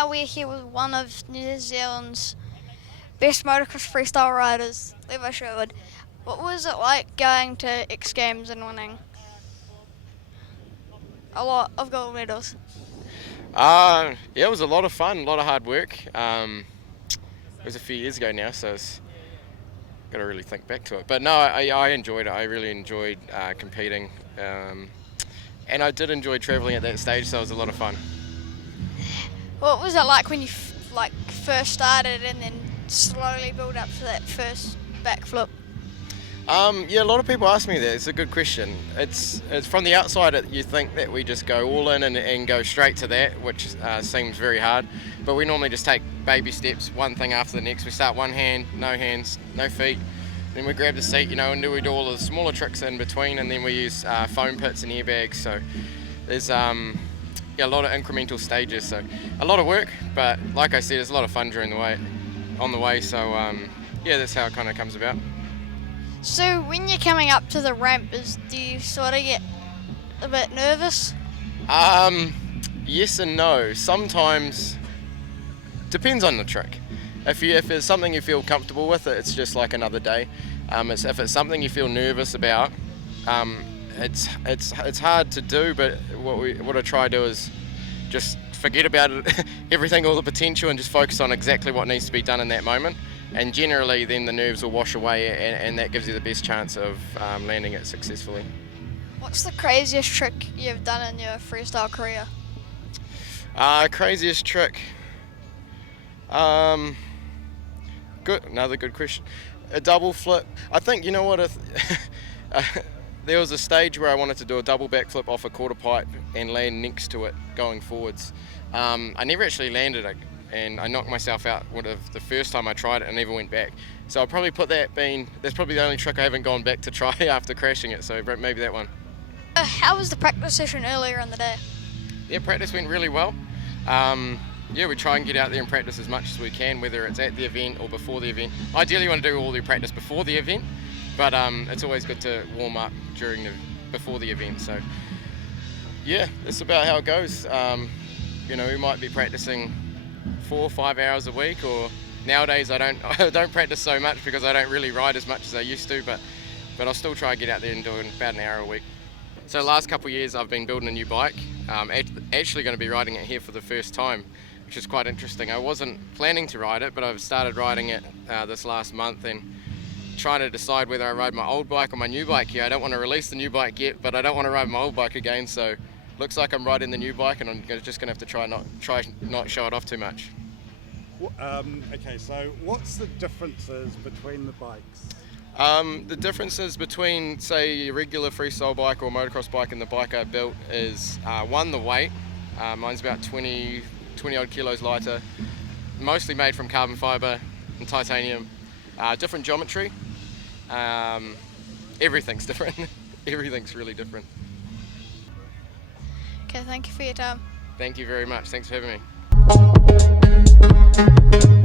now we're here with one of New Zealand's best motocross freestyle riders, Levi Sherwood. What was it like going to X Games and winning a lot of gold medals? Yeah, it was a lot of fun, a lot of hard work. It was a few years ago now, so it's got to really think back to it. But no, I enjoyed it. I really enjoyed competing, and I did enjoy travelling at that stage, so it was a lot of fun. What was it like when you first started and then slowly build up to that first backflip? Yeah, a lot of people ask me that. It's a good question. It's from the outside, you think that we just go all in and go straight to that, which seems very hard. But we normally just take baby steps, one thing after the next. We start one hand, no hands, no feet. Then we grab the seat, and we do all the smaller tricks in between, and then we use foam pits and airbags. So there's a lot of incremental stages. So a lot of work, but like I said, it's a lot of fun on the way. So yeah, that's how it kind of comes about. So when you're coming up to the ramp, do you sort of get a bit nervous? Yes and no. Sometimes, depends on the trick. If it's something you feel comfortable with, it's just like another day. If it's something you feel nervous about, it's hard to do. But what I try to do is just forget about it, everything, all the potential, and just focus on exactly what needs to be done in that moment. And generally then the nerves will wash away, and that gives you the best chance of landing it successfully. What's the craziest trick you've done in your freestyle career? Craziest trick? Another good question. A double flip. I think, you know what, there was a stage where I wanted to do a double backflip off a quarter pipe and land next to it going forwards. I never actually landed it, and I knocked myself out the first time I tried it and never went back. So I'll probably that's probably the only trick I haven't gone back to try after crashing it, so maybe that one. How was the practice session earlier in the day? Yeah, practice went really well. Yeah, we try and get out there and practice as much as we can, whether it's at the event or before the event. Ideally you want to do all your practice before the event, but it's always good to warm up before the event. So yeah, that's about how it goes. We might be practicing 4 or 5 hours a week, or nowadays I don't practice so much because I don't really ride as much as I used to, but I'll still try and get out there and do about an hour a week. So the last couple of years I've been building a new bike. Actually going to be riding it here for the first time, which is quite interesting. I wasn't planning to ride it, but I've started riding it this last month and trying to decide whether I ride my old bike or my new bike here. I don't want to release the new bike yet, but I don't want to ride my old bike again, so looks like I'm riding the new bike, and I'm just going to have to try not show it off too much. Okay, so what's the differences between the bikes? The differences between, say, a regular freestyle bike or motocross bike and the bike I built is, one, the weight. Mine's about 20 odd kilos lighter, mostly made from carbon fibre and titanium. Different geometry. Everything's different. Everything's really different. Okay, thank you for your time. Thank you very much. Thanks for having me.